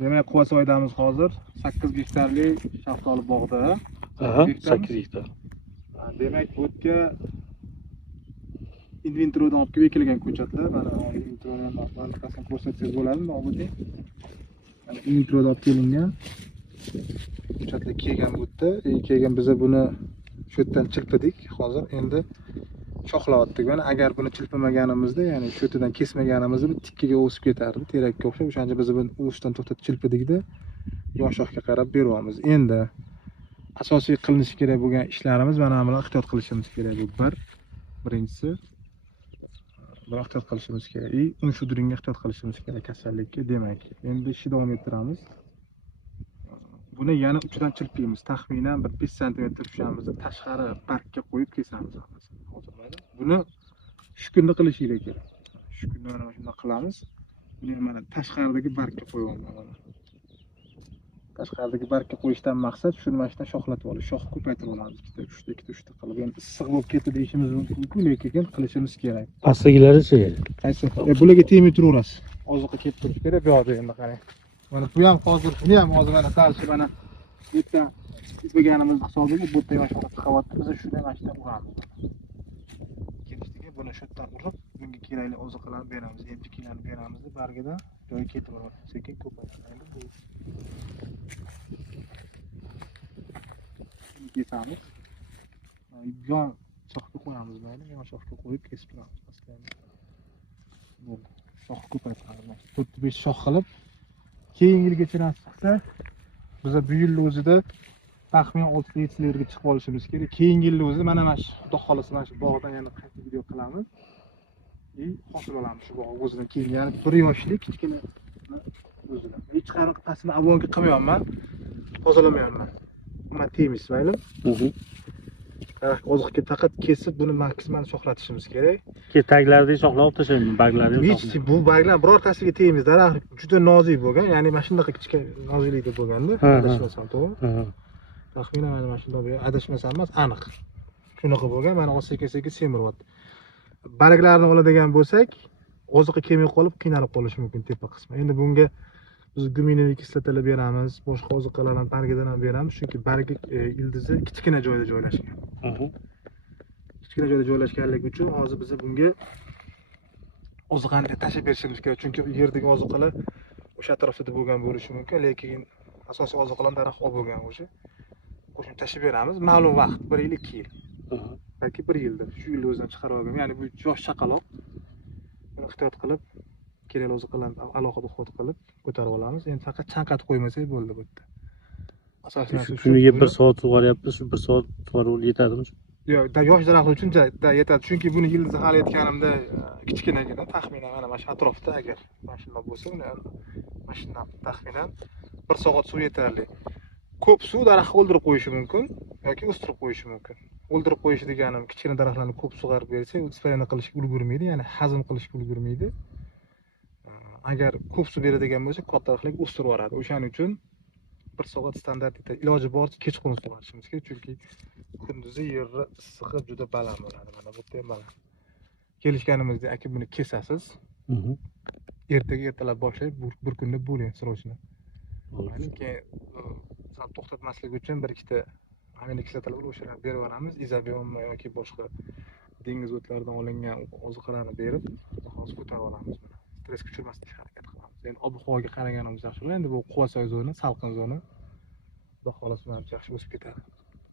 Demak, Quvasoydamiz hozir 8 gektarlik shaftoli bog'da. Aha, 8 gektar. Demak, bu yerga inventordan olib kelib ekilgan ko'chatlar. Mana inventordan markasini ko'rsatsangiz bo'ladimi? Mana inventordan olib kelingan ko'chatlar kelgan bu yerda. Kelgan biza buni shu yerdan chilpidik. Hozir endi shoxlayaptik. Mana agar buni chilpamaganimizda, ya'ni shu yerdan kesmaganimizda bu tikkaga o'sib ketardi, terakka o'xshab. O'shanda biz buni o'sishdan to'xtatib chilpidikda yon shoxga qarab beryapmiz. Endi asosiy qilinishi kerak bo'lgan ishlarimiz mana bular ehtiyot qilishimiz kerak. Bu birinchisi bir ehtiyot qilishimiz kerak. Un shudringga ehtiyot qilishimiz kerak kasallikka. Demak, endi ishni davom ettiramiz. Buni yana uchidan chilpiymiz. Taxminan bir 5 sm ushamizda tashqari bargga qo'yib kesamiz. Hozir buni shu kunda qilishimiz kerak. Shu kunda mana shunday qilamiz. Buni mana tashqaridagi bargga qo'yamiz. Tashqaridagi bargga qo'yishdan maqsad shuni mana shundan shoxlatib olish, shox ko'paytirib olamiz. Ikkita, uchta qilib. Endi issiq bo'lib ketdi deyishimiz mumkin-ku, lekin qilishimiz kerak. Pastdagilari-chi? Qaysi? Bularga tegmay turaverasiz. Oziqa kelib turish kerak. Bu yoqda endi qarang. Mana bu ham hozir, buni ham hozir mana salchi mana bu yerdan izlaganimiz hisobiga bu yerda yosh holatda qilyapti. Biz shuni mana shundan uramiz. Kelishiga buni shu yerdan urib, bunga kerakli oziqalarni beramiz, emchiklarni beramiz deb bargida joyiga keltirib olamiz. Sekin ko'paytiramiz. Kesamiz. Yon shoxga qo'yamiz mayli, yon shoxga qo'yib kesib turamiz. Bo'ldi. Shox ko'paytiramiz. 4-5 shox qilib keyingi yilgacha nasib qilsa biz bu yilning o'zida taxminan 6-7 lerga chiqib olishimiz kerak. Keyingi yilning o'zida mana Xudo xolasa mana shu bog'dan yana qayta video qilamiz. Hosil olamiz shu bog' o'zidan keyin, ya'ni 1 yoshlik kichkina o'zidan. Hech qanaqasini avvalgi qilmayapman, tozalamayapman. Buni temiz mayli. Daraxt oziqga faqat kesib buni maksimal shoxlatishimiz kerak. Taglaridan shoxlab tashlaymiz, bag'larini Hech bu bag'lar birortasiga tegmaydi. Daraxt juda nozik bo'lgan, ya'ni mana shunaqa kichkina noziklikda bo'lganda, adashmasam to'g'rimi? Taxminan mana shunday adashmasam emas, aniq. Shunaqa bo'lgan, mana sekin-sekin semiryapti. Barglarni oladigan bo'lsak, oziqa kelmay qolib, qiynalib qolishi mumkin tepa qismi. Endi bunga biz guminoviy kislotalar beramiz, boshqa oziqalarni bargidan ham beramiz, chunki bargi ildizi kichkina joyda joylashgan. Kichkina joyda joylashganligi uchun hozir biz bunga oziqani tashib berishimiz kerak, chunki yerdagi oziqalar o'sha atrofda bo'lgan bo'lishi mumkin, lekin asosiy oziqalar daraxt olib bo'lgan o'sha. Qo'shib tashib beramiz, ma'lum vaqt, 1 yil, 2 yil. Balki 1 yilda shu yilda o'zidan chiqarib olgan. Ya'ni bu yosh chaqaloq. Buni ehtiyot qilib, kerakli oziqalarni alohida ehtiyot qilib ko'tarib olamiz. Endi faqat chanqatib qo'ymasak bo'ldi bu yerda. Asosiy kuniga 1 soat sug'oryapmiz, shu 1 soat sug'orib yetadimi? Yo'q, yosh daraxt uchun yetadi. Chunki buni yildizi hali aytganimda kichkinagina, taxminan mana shu atrofda agar mana shunday bo'lsa, mana shundan taxminan 1 soat suv yetarli. Ko'p suv daraxt o'ldirib qo'yishi mumkin yoki o'stirib qo'yishi mumkin. O'ldirib qo'yish deganim kichkina daraxtlarni ko'p sug'orib bersa, o'stirana qilishga ulgurmaydi, ya'ni hazm qilishga ulgurmaydi. Agar ko'p suv beradigan bo'lsa, katta daraxtlarga o'stirib yuboradi. O'shaning uchun 1 soat standart etadi. Iloji boricha kechqurun sug'orishimiz kerak, chunki kunduzi yerni issig'i juda baland bo'ladi. Mana bu yerda ham baland. Kelishganimizda aka buni kesasiz. Ertalab boshlayib bir kunda bo'ling srochni. Keyin to'xtatmaslik uchun bir ikkita aminokislotalar o'shalarni berib olamiz. Izobium yoki boshqa dengiz o'tlaridan olingan oziqalarni berib, hozir ko'tarib olamiz buni. Stress kuchirmaslikka harakat qilamiz. Endi ob-havoga qaraganimiz yaxshi. Endi bu Quvasoy zona, salqin zona. Xudo xolasa yaxshi o'sib ketadi.